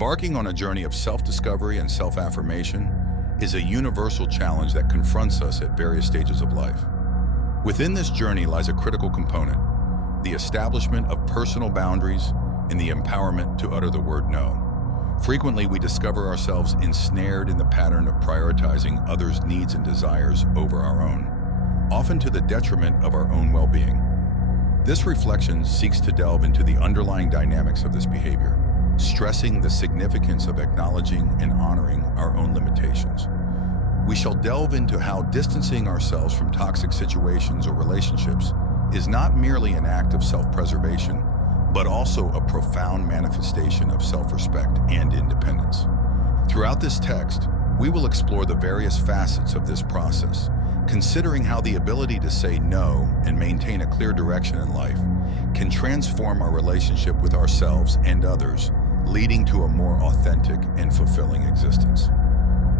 Embarking on a journey of self-discovery and self-affirmation is a universal challenge that confronts us at various stages of life. Within this journey lies a critical component, the establishment of personal boundaries and the empowerment to utter the word no. Frequently, we discover ourselves ensnared in the pattern of prioritizing others' needs and desires over our own, often to the detriment of our own well-being. This reflection seeks to delve into the underlying dynamics of this behavior, stressing the significance of acknowledging and honoring our own limitations. We shall delve into how distancing ourselves from toxic situations or relationships is not merely an act of self-preservation, but also a profound manifestation of self-respect and independence. Throughout this text, we will explore the various facets of this process, considering how the ability to say no and maintain a clear direction in life can transform our relationship with ourselves and others, leading to a more authentic and fulfilling existence.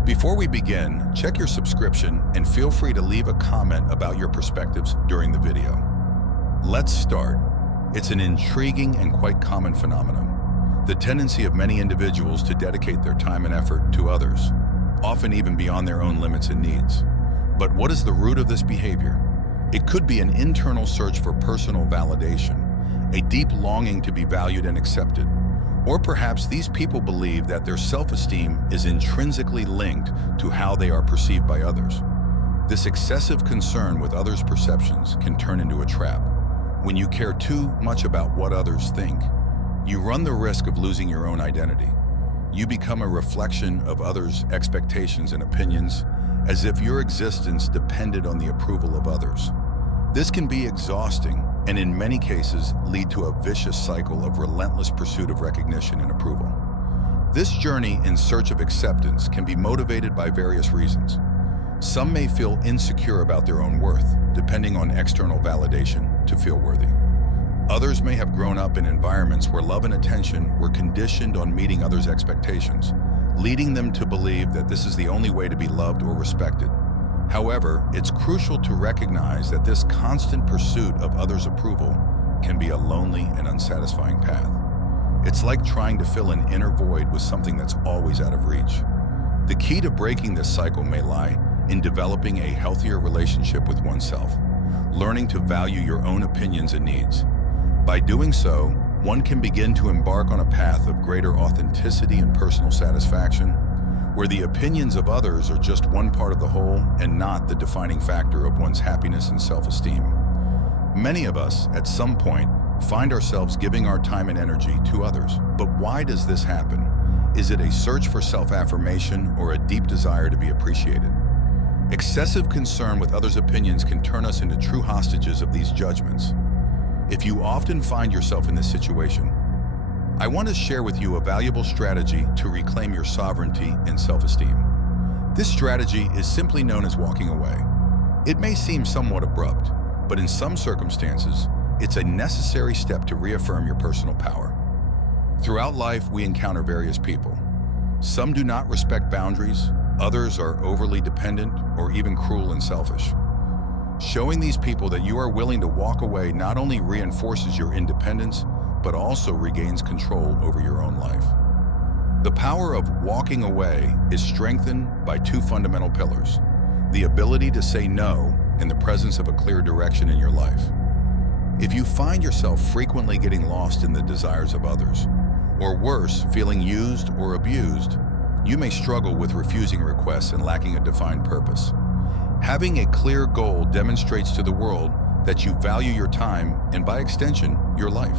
Before we begin, check your subscription and feel free to leave a comment about your perspectives during the video. Let's start. It's an intriguing and quite common phenomenon, the tendency of many individuals to dedicate their time and effort to others, often even beyond their own limits and needs. But what is the root of this behavior? It could be an internal search for personal validation, a deep longing to be valued and accepted, or perhaps these people believe that their self-esteem is intrinsically linked to how they are perceived by others. This excessive concern with others' perceptions can turn into a trap. When you care too much about what others think, you run the risk of losing your own identity. You become a reflection of others' expectations and opinions, as if your existence depended on the approval of others. This can be exhausting and in many cases lead to a vicious cycle of relentless pursuit of recognition and approval. This journey in search of acceptance can be motivated by various reasons. Some may feel insecure about their own worth, depending on external validation to feel worthy. Others may have grown up in environments where love and attention were conditioned on meeting others' expectations, leading them to believe that this is the only way to be loved or respected. However, it's crucial to recognize that this constant pursuit of others' approval can be a lonely and unsatisfying path. It's like trying to fill an inner void with something that's always out of reach. The key to breaking this cycle may lie in developing a healthier relationship with oneself, learning to value your own opinions and needs. By doing so, one can begin to embark on a path of greater authenticity and personal satisfaction, where the opinions of others are just one part of the whole and not the defining factor of one's happiness and self-esteem. Many of us, at some point, find ourselves giving our time and energy to others. But why does this happen? Is it a search for self-affirmation or a deep desire to be appreciated? Excessive concern with others' opinions can turn us into true hostages of these judgments. If you often find yourself in this situation, I want to share with you a valuable strategy to reclaim your sovereignty and self-esteem. This strategy is simply known as walking away. It may seem somewhat abrupt, but in some circumstances, it's a necessary step to reaffirm your personal power. Throughout life, we encounter various people. Some do not respect boundaries, others are overly dependent or even cruel and selfish. Showing these people that you are willing to walk away not only reinforces your independence, but also regains control over your own life. The power of walking away is strengthened by two fundamental pillars: the ability to say no and the presence of a clear direction in your life. If you find yourself frequently getting lost in the desires of others, or worse, feeling used or abused, you may struggle with refusing requests and lacking a defined purpose. Having a clear goal demonstrates to the world that you value your time and, by extension, your life.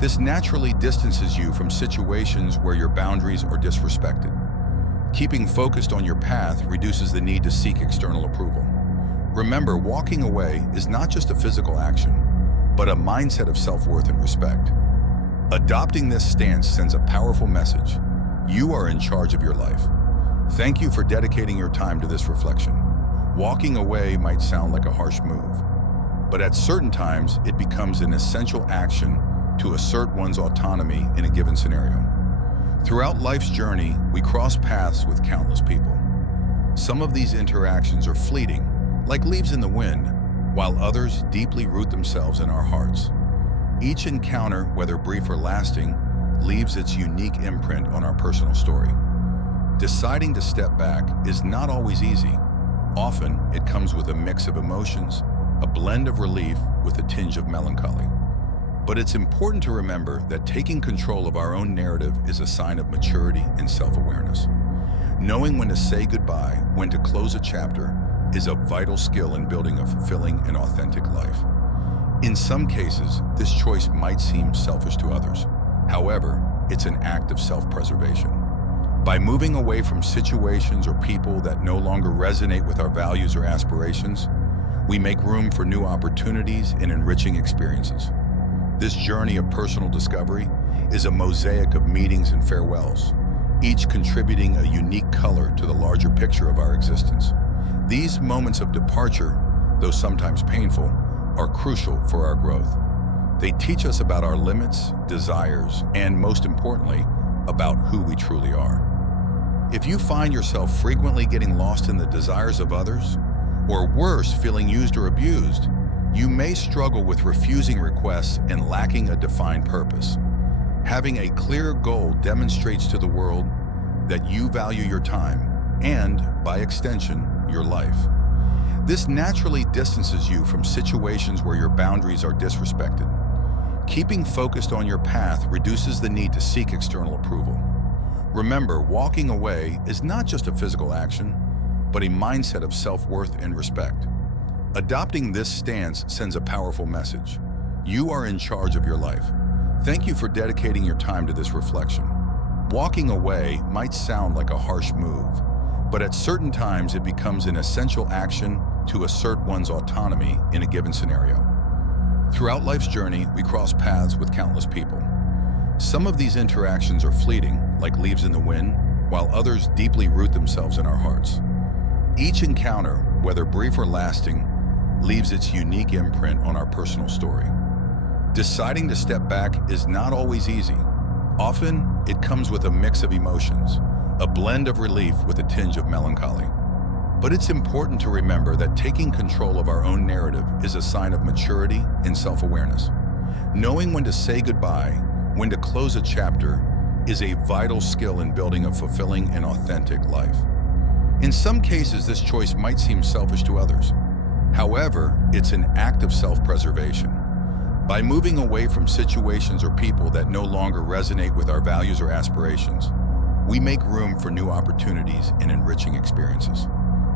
This naturally distances you from situations where your boundaries are disrespected. Keeping focused on your path reduces the need to seek external approval. Remember, walking away is not just a physical action, but a mindset of self-worth and respect. Adopting this stance sends a powerful message. You are in charge of your life. Thank you for dedicating your time to this reflection. Walking away might sound like a harsh move, but at certain times it becomes an essential action to assert one's autonomy in a given scenario. Throughout life's journey, we cross paths with countless people. Some of these interactions are fleeting, like leaves in the wind, while others deeply root themselves in our hearts. Each encounter, whether brief or lasting, leaves its unique imprint on our personal story. Deciding to step back is not always easy. Often, it comes with a mix of emotions, a blend of relief with a tinge of melancholy. But it's important to remember that taking control of our own narrative is a sign of maturity and self-awareness. Knowing when to say goodbye, when to close a chapter, is a vital skill in building a fulfilling and authentic life. In some cases, this choice might seem selfish to others. However, it's an act of self-preservation. By moving away from situations or people that no longer resonate with our values or aspirations, we make room for new opportunities and enriching experiences. This journey of personal discovery is a mosaic of meetings and farewells, each contributing a unique color to the larger picture of our existence. These moments of departure, though sometimes painful, are crucial for our growth. They teach us about our limits, desires, and most importantly, about who we truly are. If you find yourself frequently getting lost in the desires of others, or worse, feeling used or abused, you may struggle with refusing requests and lacking a defined purpose. Having a clear goal demonstrates to the world that you value your time and, by extension, your life. This naturally distances you from situations where your boundaries are disrespected. Keeping focused on your path reduces the need to seek external approval. Remember, walking away is not just a physical action, but a mindset of self-worth and respect. Adopting this stance sends a powerful message. You are in charge of your life. Thank you for dedicating your time to this reflection. Walking away might sound like a harsh move, but at certain times it becomes an essential action to assert one's autonomy in a given scenario. Throughout life's journey, we cross paths with countless people. Some of these interactions are fleeting, like leaves in the wind, while others deeply root themselves in our hearts. Each encounter, whether brief or lasting, leaves its unique imprint on our personal story. Deciding to step back is not always easy. Often, it comes with a mix of emotions, a blend of relief with a tinge of melancholy. But it's important to remember that taking control of our own narrative is a sign of maturity and self-awareness. Knowing when to say goodbye, when to close a chapter, is a vital skill in building a fulfilling and authentic life. In some cases, this choice might seem selfish to others. However, it's an act of self-preservation. By moving away from situations or people that no longer resonate with our values or aspirations, we make room for new opportunities and enriching experiences.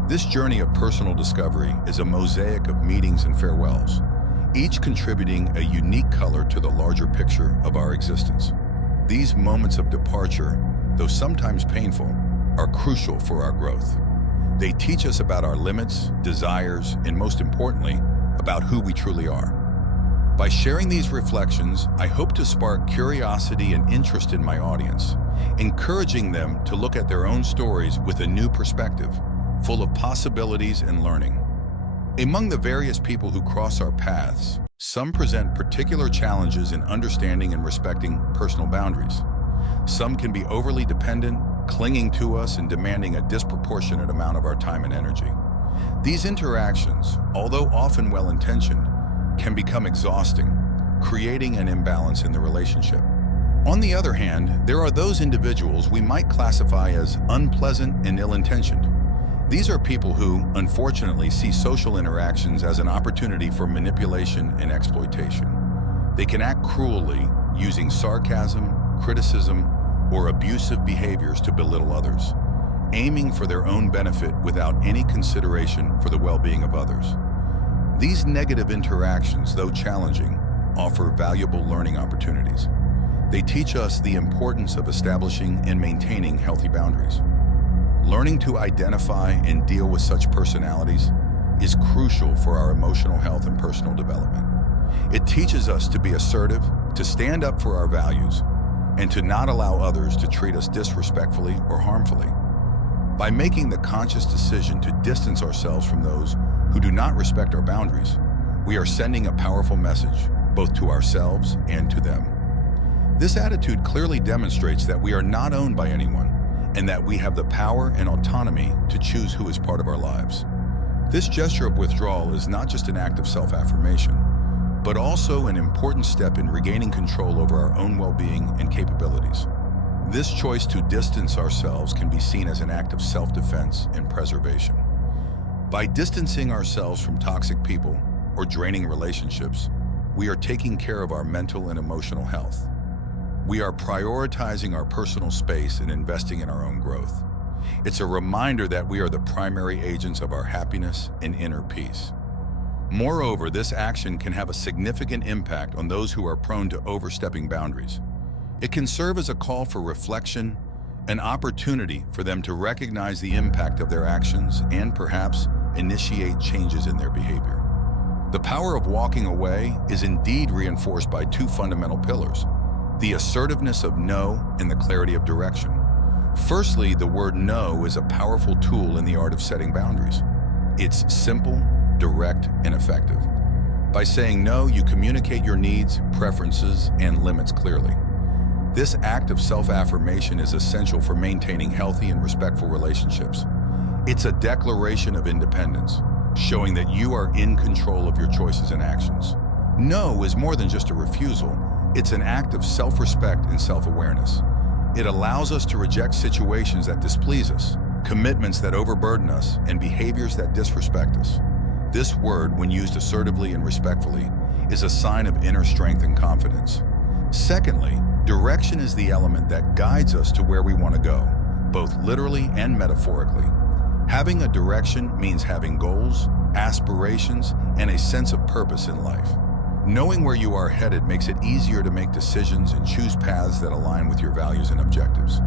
This journey of personal discovery is a mosaic of meetings and farewells, each contributing a unique color to the larger picture of our existence. These moments of departure, though sometimes painful, are crucial for our growth. They teach us about our limits, desires, and most importantly, about who we truly are. By sharing these reflections, I hope to spark curiosity and interest in my audience, encouraging them to look at their own stories with a new perspective, full of possibilities and learning. Among the various people who cross our paths, some present particular challenges in understanding and respecting personal boundaries. Some can be overly dependent, clinging to us and demanding a disproportionate amount of our time and energy. These interactions, although often well-intentioned, can become exhausting, creating an imbalance in the relationship. On the other hand, there are those individuals we might classify as unpleasant and ill-intentioned. These are people who, unfortunately, see social interactions as an opportunity for manipulation and exploitation. They can act cruelly, using sarcasm, criticism, or abusive behaviors to belittle others, aiming for their own benefit without any consideration for the well-being of others. These negative interactions, though challenging, offer valuable learning opportunities. They teach us the importance of establishing and maintaining healthy boundaries. Learning to identify and deal with such personalities is crucial for our emotional health and personal development. It teaches us to be assertive, to stand up for our values, and to not allow others to treat us disrespectfully or harmfully. By making the conscious decision to distance ourselves from those who do not respect our boundaries, we are sending a powerful message, both to ourselves and to them. This attitude clearly demonstrates that we are not owned by anyone, and that we have the power and autonomy to choose who is part of our lives. This gesture of withdrawal is not just an act of self-affirmation, but also an important step in regaining control over our own well-being and capabilities. This choice to distance ourselves can be seen as an act of self-defense and preservation. By distancing ourselves from toxic people or draining relationships, we are taking care of our mental and emotional health. We are prioritizing our personal space and investing in our own growth. It's a reminder that we are the primary agents of our happiness and inner peace. Moreover, this action can have a significant impact on those who are prone to overstepping boundaries. It can serve as a call for reflection, an opportunity for them to recognize the impact of their actions and perhaps initiate changes in their behavior. The power of walking away is indeed reinforced by two fundamental pillars: the assertiveness of no and the clarity of direction. Firstly, the word no is a powerful tool in the art of setting boundaries. It's simple, direct, and effective. By saying no, you communicate your needs, preferences, and limits clearly. This act of self-affirmation is essential for maintaining healthy and respectful relationships. It's a declaration of independence, showing that you are in control of your choices and actions. No is more than just a refusal. It's an act of self-respect and self-awareness. It allows us to reject situations that displease us, commitments that overburden us, and behaviors that disrespect us. This word, when used assertively and respectfully, is a sign of inner strength and confidence. Secondly, direction is the element that guides us to where we want to go, both literally and metaphorically. Having a direction means having goals, aspirations, and a sense of purpose in life. Knowing where you are headed makes it easier to make decisions and choose paths that align with your values and objectives.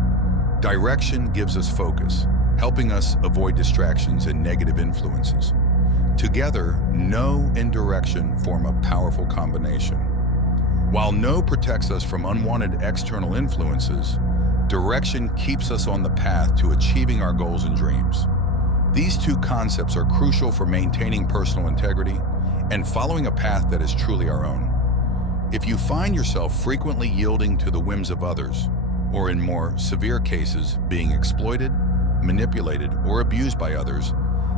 Direction gives us focus, helping us avoid distractions and negative influences. Together, no and direction form a powerful combination. While no protects us from unwanted external influences, direction keeps us on the path to achieving our goals and dreams. These two concepts are crucial for maintaining personal integrity and following a path that is truly our own. If you find yourself frequently yielding to the whims of others, or in more severe cases, being exploited, manipulated, or abused by others,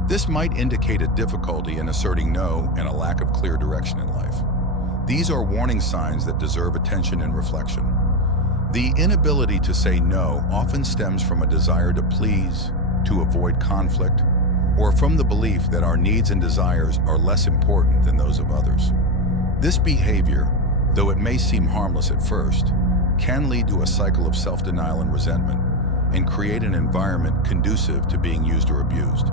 this might indicate a difficulty in asserting no and a lack of clear direction in life. These are warning signs that deserve attention and reflection. The inability to say no often stems from a desire to please, to avoid conflict, or from the belief that our needs and desires are less important than those of others. This behavior, though it may seem harmless at first, can lead to a cycle of self-denial and resentment, and create an environment conducive to being used or abused.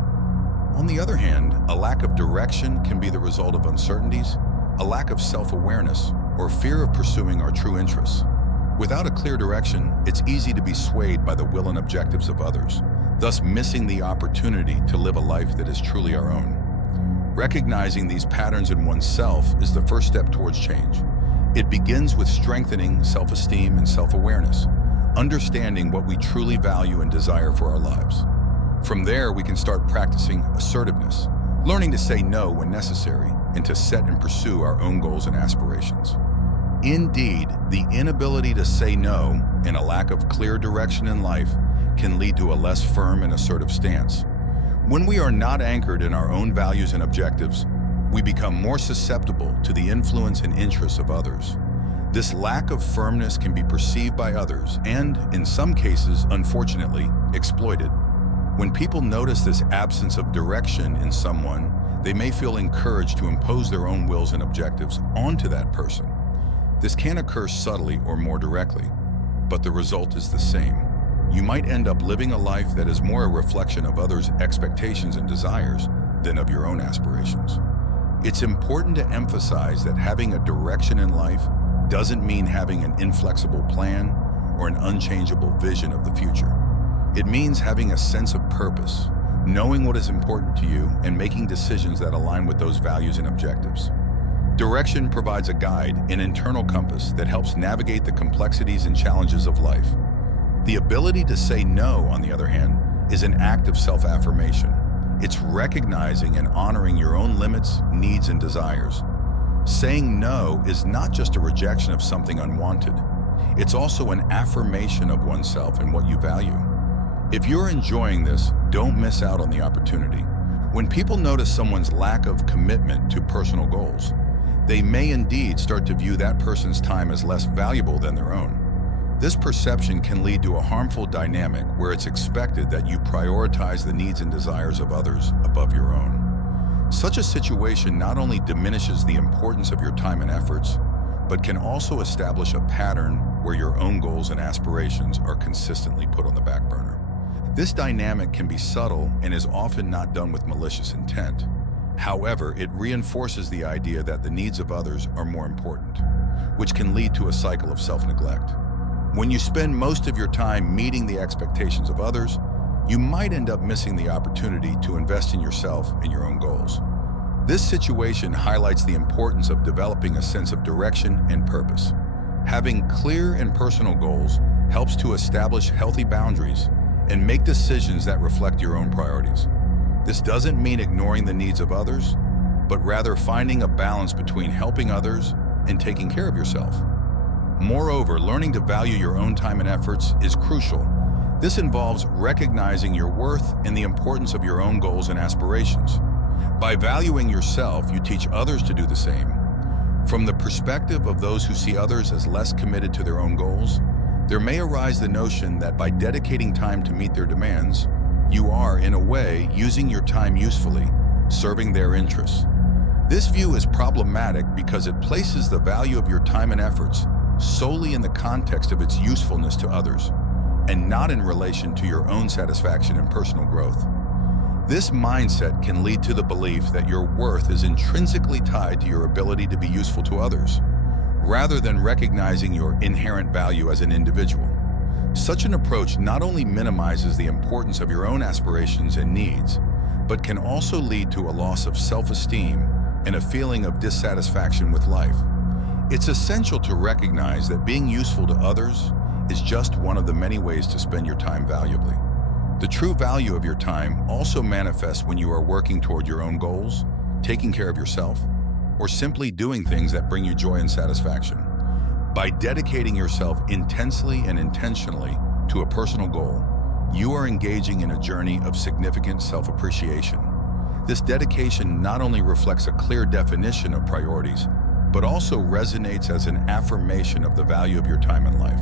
On the other hand, a lack of direction can be the result of uncertainties, a lack of self-awareness, or fear of pursuing our true interests. Without a clear direction, it's easy to be swayed by the will and objectives of others, thus missing the opportunity to live a life that is truly our own. Recognizing these patterns in oneself is the first step towards change. It begins with strengthening self-esteem and self-awareness, understanding what we truly value and desire for our lives. From there, we can start practicing assertiveness, learning to say no when necessary, and to set and pursue our own goals and aspirations. Indeed, the inability to say no and a lack of clear direction in life can lead to a less firm and assertive stance. When we are not anchored in our own values and objectives, we become more susceptible to the influence and interests of others. This lack of firmness can be perceived by others and, in some cases, unfortunately, exploited. When people notice this absence of direction in someone, they may feel encouraged to impose their own wills and objectives onto that person. This can occur subtly or more directly, but the result is the same. You might end up living a life that is more a reflection of others' expectations and desires than of your own aspirations. It's important to emphasize that having a direction in life doesn't mean having an inflexible plan or an unchangeable vision of the future. It means having a sense of purpose, knowing what is important to you, and making decisions that align with those values and objectives. Direction provides a guide, an internal compass that helps navigate the complexities and challenges of life. The ability to say no, on the other hand, is an act of self-affirmation. It's recognizing and honoring your own limits, needs, and desires. Saying no is not just a rejection of something unwanted. It's also an affirmation of oneself and what you value. If you're enjoying this, don't miss out on the opportunity. When people notice someone's lack of commitment to personal goals, they may indeed start to view that person's time as less valuable than their own. This perception can lead to a harmful dynamic where it's expected that you prioritize the needs and desires of others above your own. Such a situation not only diminishes the importance of your time and efforts, but can also establish a pattern where your own goals and aspirations are consistently put on the back burner. This dynamic can be subtle and is often not done with malicious intent. However, it reinforces the idea that the needs of others are more important, which can lead to a cycle of self-neglect. When you spend most of your time meeting the expectations of others, you might end up missing the opportunity to invest in yourself and your own goals. This situation highlights the importance of developing a sense of direction and purpose. Having clear and personal goals helps to establish healthy boundaries and make decisions that reflect your own priorities. This doesn't mean ignoring the needs of others, but rather finding a balance between helping others and taking care of yourself. Moreover, learning to value your own time and efforts is crucial. This involves recognizing your worth and the importance of your own goals and aspirations. By valuing yourself, you teach others to do the same. From the perspective of those who see others as less committed to their own goals, there may arise the notion that by dedicating time to meet their demands, you are, in a way, using your time usefully, serving their interests. This view is problematic because it places the value of your time and efforts solely in the context of its usefulness to others, and not in relation to your own satisfaction and personal growth. This mindset can lead to the belief that your worth is intrinsically tied to your ability to be useful to others, rather than recognizing your inherent value as an individual. Such an approach not only minimizes the importance of your own aspirations and needs, but can also lead to a loss of self-esteem and a feeling of dissatisfaction with life. It's essential to recognize that being useful to others is just one of the many ways to spend your time valuably. The true value of your time also manifests when you are working toward your own goals, taking care of yourself, or simply doing things that bring you joy and satisfaction. By dedicating yourself intensely and intentionally to a personal goal, you are engaging in a journey of significant self-appreciation. This dedication not only reflects a clear definition of priorities, but also resonates as an affirmation of the value of your time in life.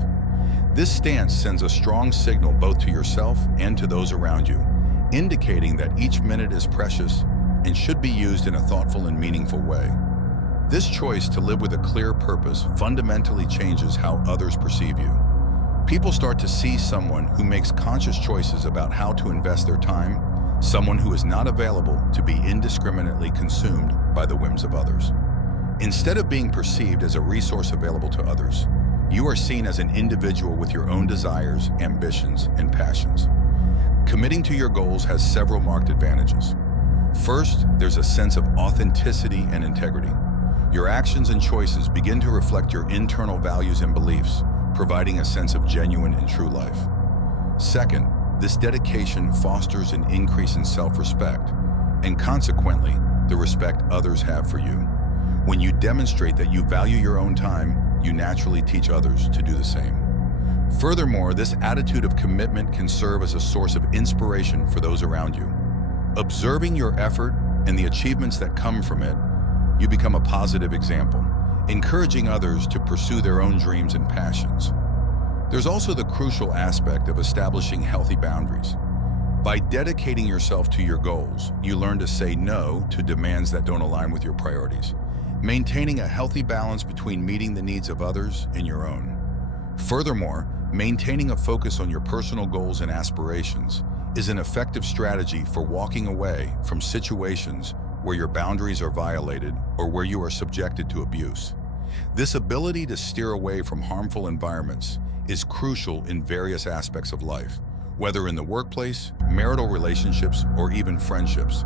This stance sends a strong signal both to yourself and to those around you, indicating that each minute is precious and should be used in a thoughtful and meaningful way. This choice to live with a clear purpose fundamentally changes how others perceive you. People start to see someone who makes conscious choices about how to invest their time, someone who is not available to be indiscriminately consumed by the whims of others. Instead of being perceived as a resource available to others, you are seen as an individual with your own desires, ambitions, and passions. Committing to your goals has several marked advantages. First, there's a sense of authenticity and integrity. Your actions and choices begin to reflect your internal values and beliefs, providing a sense of genuine and true life. Second, this dedication fosters an increase in self-respect, and consequently, the respect others have for you. When you demonstrate that you value your own time, you naturally teach others to do the same. Furthermore, this attitude of commitment can serve as a source of inspiration for those around you. Observing your effort and the achievements that come from it, you become a positive example, encouraging others to pursue their own dreams and passions. There's also the crucial aspect of establishing healthy boundaries. By dedicating yourself to your goals, you learn to say no to demands that don't align with your priorities, maintaining a healthy balance between meeting the needs of others and your own. Furthermore, maintaining a focus on your personal goals and aspirations is an effective strategy for walking away from situations where your boundaries are violated or where you are subjected to abuse. This ability to steer away from harmful environments is crucial in various aspects of life, whether in the workplace, marital relationships, or even friendships.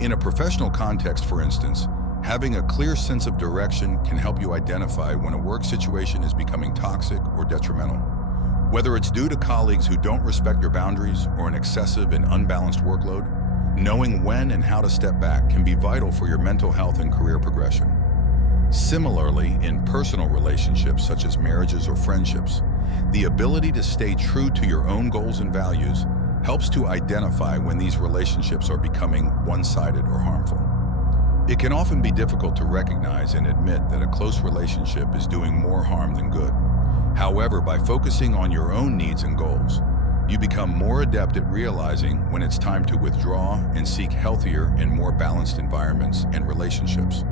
In a professional context, for instance, having a clear sense of direction can help you identify when a work situation is becoming toxic or detrimental. Whether it's due to colleagues who don't respect your boundaries or an excessive and unbalanced workload, knowing when and how to step back can be vital for your mental health and career progression. Similarly, in personal relationships such as marriages or friendships, the ability to stay true to your own goals and values helps to identify when these relationships are becoming one-sided or harmful. It can often be difficult to recognize and admit that a close relationship is doing more harm than good. However, by focusing on your own needs and goals, you become more adept at realizing when it's time to withdraw and seek healthier and more balanced environments and relationships.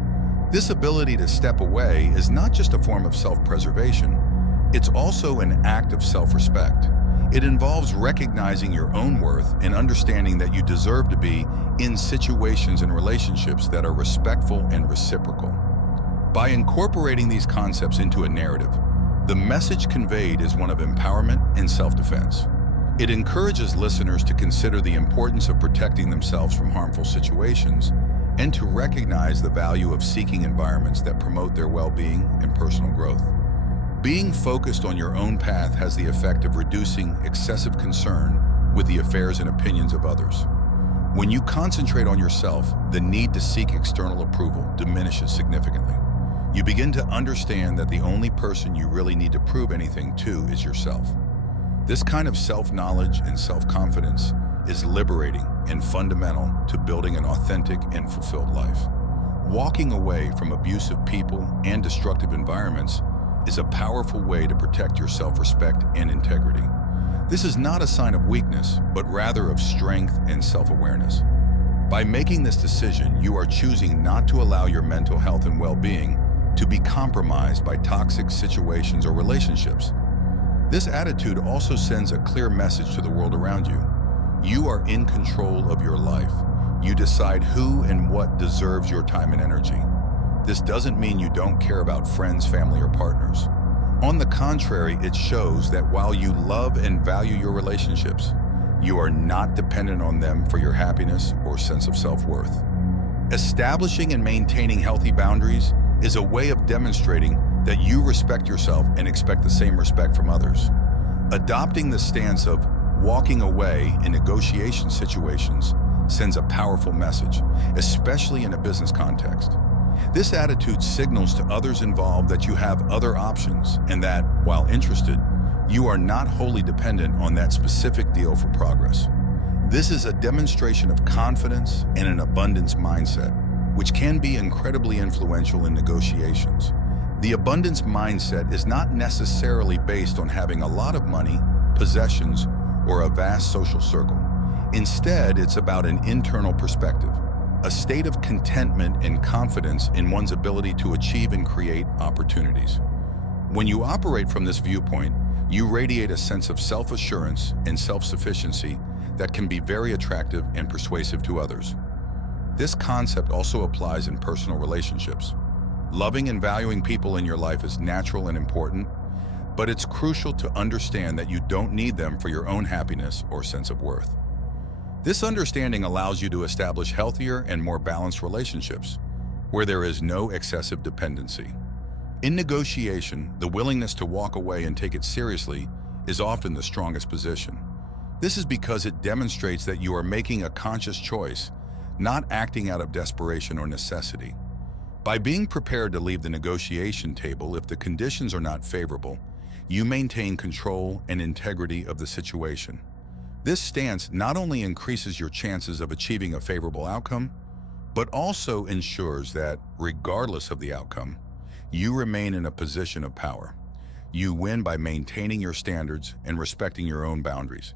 This ability to step away is not just a form of self-preservation, it's also an act of self-respect. It involves recognizing your own worth and understanding that you deserve to be in situations and relationships that are respectful and reciprocal. By incorporating these concepts into a narrative, the message conveyed is one of empowerment and self-defense. It encourages listeners to consider the importance of protecting themselves from harmful situations and to recognize the value of seeking environments that promote their well-being and personal growth. Being focused on your own path has the effect of reducing excessive concern with the affairs and opinions of others. When you concentrate on yourself, the need to seek external approval diminishes significantly. You begin to understand that the only person you really need to prove anything to is yourself. This kind of self-knowledge and self-confidence is liberating and fundamental to building an authentic and fulfilled life. Walking away from abusive people and destructive environments is a powerful way to protect your self-respect and integrity. This is not a sign of weakness, but rather of strength and self-awareness. By making this decision, you are choosing not to allow your mental health and well-being to be compromised by toxic situations or relationships. This attitude also sends a clear message to the world around you. You are in control of your life. You decide who and what deserves your time and energy. This doesn't mean you don't care about friends, family, or partners. On the contrary, it shows that while you love and value your relationships, you are not dependent on them for your happiness or sense of self-worth. Establishing and maintaining healthy boundaries is a way of demonstrating that you respect yourself and expect the same respect from others. Adopting the stance of walking away in negotiation situations sends a powerful message, especially in a business context. This attitude signals to others involved that you have other options and that, while interested, you are not wholly dependent on that specific deal for progress. This is a demonstration of confidence and an abundance mindset, which can be incredibly influential in negotiations. The abundance mindset is not necessarily based on having a lot of money, possessions, or a vast social circle. Instead, it's about an internal perspective, a state of contentment and confidence in one's ability to achieve and create opportunities. When you operate from this viewpoint, you radiate a sense of self-assurance and self-sufficiency that can be very attractive and persuasive to others. This concept also applies in personal relationships. Loving and valuing people in your life is natural and important, but it's crucial to understand that you don't need them for your own happiness or sense of worth. This understanding allows you to establish healthier and more balanced relationships, where there is no excessive dependency. In negotiation, the willingness to walk away and take it seriously is often the strongest position. This is because it demonstrates that you are making a conscious choice, not acting out of desperation or necessity. By being prepared to leave the negotiation table if the conditions are not favorable, you maintain control and integrity of the situation. This stance not only increases your chances of achieving a favorable outcome, but also ensures that, regardless of the outcome, you remain in a position of power. You win by maintaining your standards and respecting your own boundaries.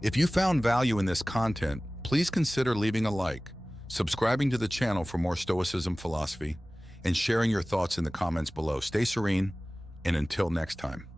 If you found value in this content, please consider leaving a like, subscribing to the channel for more Stoicism philosophy, and sharing your thoughts in the comments below. Stay serene, and until next time.